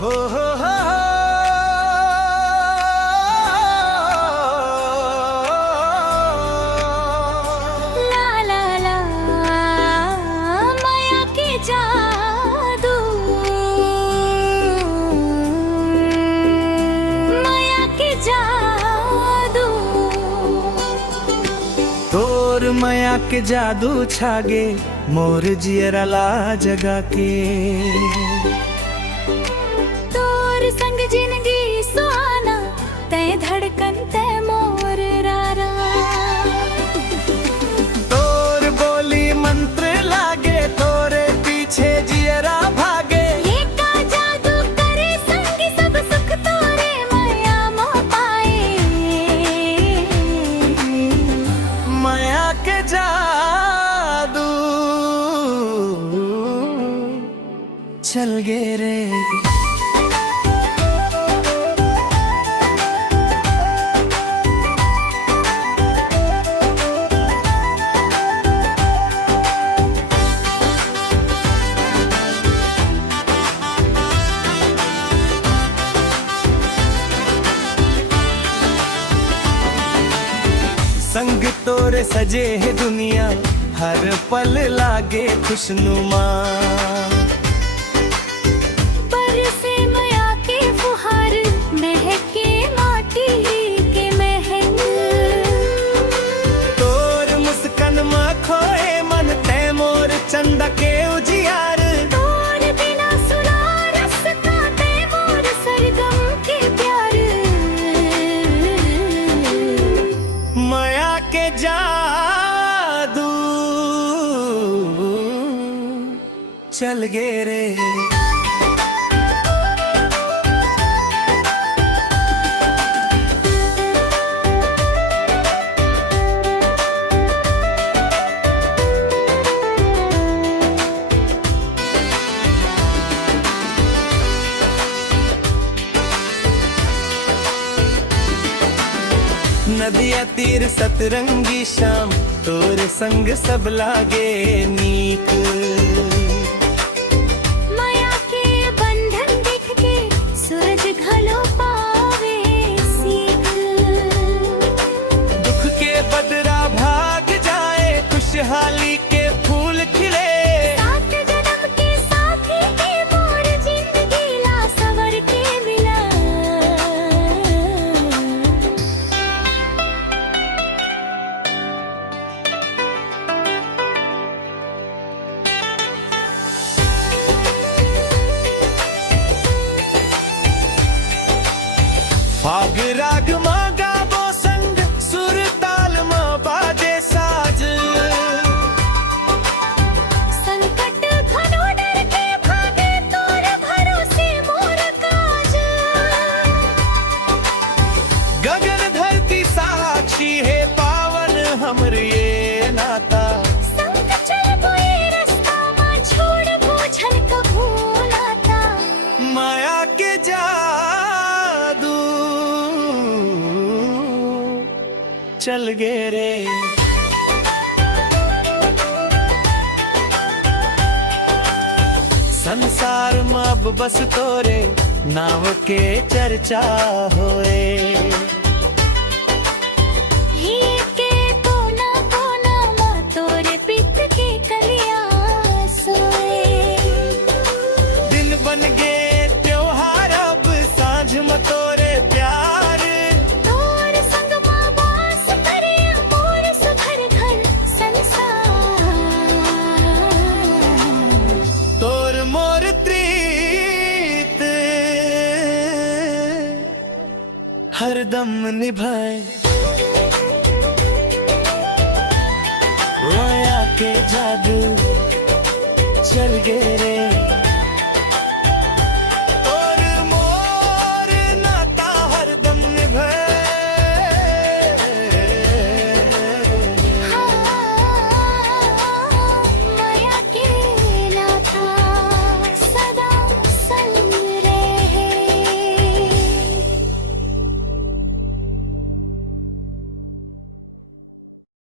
हो ला ला ला माया के जादू, माया के जादू। तोर माया के जादू छागे मोर जियरा ला जगा के। तोर संग जिंदगी सुहाना, तय धड़कन तय मोर रारा। तोर बोली मंत्र लागे, तोरे पीछे जियरा भागे। ये का जादू करे संग सब सुख तोरे माया मोह पाए। माया के जादू चल गे रे। संग तोरे सजे है दुनिया, हर पल लागे खुशनुमा। बरसे माया के फुहार, महके माटी के महल। तोर मुस्कान में खोए मन, तै मोर चंदा के उजियार। तोर बिना सुना रास्ता, तय मोर सरगम के प्यार। माया के जादू चल गे रे। नदिया तीर सतरंगी शाम, तोर संग सब लागे नीक। माया के बंधन देख के सूरज घलो पावे सीख। दुख के बदरा भाग जाए, खुशहाली के फूल खिले। सात जन्म के साथी के मोर जिंदगी ला सवर के मिला। फाग राग माँ गाबो संग, सुर ताल माँ बाजे साज। संकट घनो डर के भागे, तोर भरोसे मोर काज। गगन धरती साक्षी है, पावन हमर ये नाता। संग चलबो ये रास्ता, माँ छोड़ बूझल कभू नाता। माया के जादू चल गे रे। संसार में अब बस तोरे नाव के चर्चा होए। ही के कोना कोना माँ तोरे प्रीत के कलिया सोए। दिन बन गे त्योहार, अब सांझ में तोरे प्यार। तोर संग माँ वास करे मोर सुघर घर संसार। तोर मोर प्रीत हरदम निभाए। माया के जादू चल गे रे।